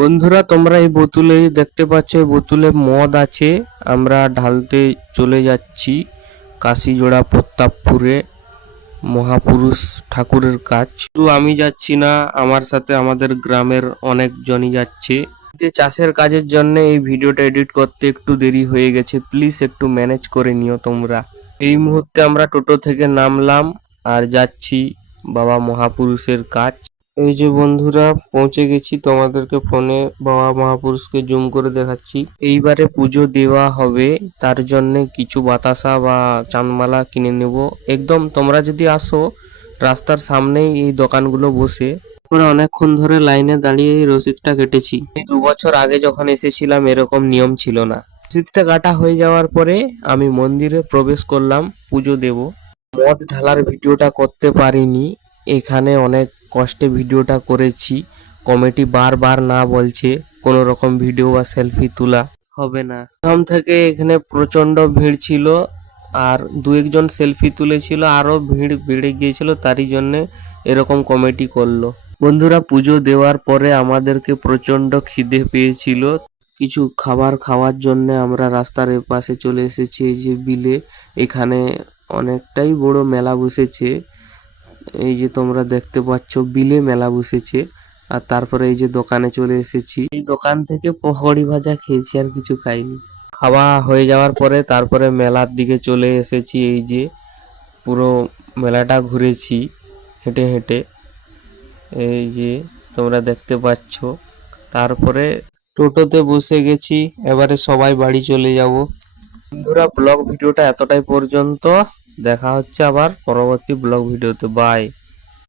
বন্ধুরা, তোমরা এই বোতলে দেখতে পাচ্ছ, এই বোতলে মদ আছে। আমরা ঢালতে চলে যাচ্ছি কাশিজোড়া প্রতাপপুরে, মহাপুরুষ ঠাকুরের কাজ। শুধু আমি যাচ্ছি না, আমার সাথে আমাদের গ্রামের অনেকজনই যাচ্ছে। চাষের কাজের জন্য এই ভিডিওটা এডিট করতে একটু দেরি হয়ে গেছে, প্লিজ একটু ম্যানেজ করে নিও তোমরা। এই মুহূর্তে আমরা টোটো থেকে নামলাম আর যাচ্ছি বাবা মহাপুরুষের কাজ। এই যে বন্ধুরা, পৌঁছে গেছি। তোমাদেরকে ফোনে বাবা মহাপুরুষকে জুম করে দেখাচ্ছি। এইবারে পুজো দেওয়া হবে, তার জন্য কিছু বাতাসা বা চাঁদমালা কিনে নেব। একদম তোমরা যদি আসো, রাস্তার সামনেই এই দোকানগুলো বসে। আমরা অনেকক্ষণ ধরে লাইনে দাঁড়িয়ে এই রসিদটা কেটেছি। 2 বছর আগে যখন এসেছিলাম এরকম নিয়ম ছিল না। রসিদটা কাটা হয়ে যাওয়ার পরে আমি মন্দিরে প্রবেশ করলাম পুজো দেব। মদ ঢালার ভিডিওটা করতে পারিনি, এখানে অনেক কষ্টে ভিডিওটা করেছি। কমিটি বারবার না বলছে কোনো রকম ভিডিও বা সেলফি তোলা হবে না। প্রথম থেকে এখানে প্রচন্ড ভিড় ছিল, আর দু একজন সেলফি তুলেছিল, আরো ভিড় বেড়ে গিয়েছিল, তারই জন্য এরকম কমিটি করলো। বন্ধুরা, পুজো দেওয়ার পরে আমাদেরকে প্রচন্ড খিদে পেয়েছিল। কিছু খাবার খাওয়ার জন্য আমরা রাস্তার এপাশে চলে এসেছি। এই যে বিলে, এখানে অনেকটাই বড় মেলা বসেছে। এই যে তোমরা দেখতে পাচ্ছ, বিলে মেলা বসেছে। আর তারপরে এই যে দোকানে চলে এসেছি। এই দোকান থেকে পকোড়ি ভাজা খেয়েছি, আর কিছু খাইনি। খাওয়া হয়ে যাওয়ার পরে তারপরে মেলার দিকে চলে এসেছি। এই যে পুরো মেলাটা ঘুরেছি হেঁটে হেঁটে, এই যে তোমরা দেখতে পাচ্ছ। তারপরে টোটোতে বসে গেছি, এবারে সবাই বাড়ি চলে যাব। বন্ধুরা, ব্লগ ভিডিওটা এতটাই পর্যন্ত। দেখা হচ্ছে আবার পরবর্তী ব্লগ ভিডিওতে। বাই।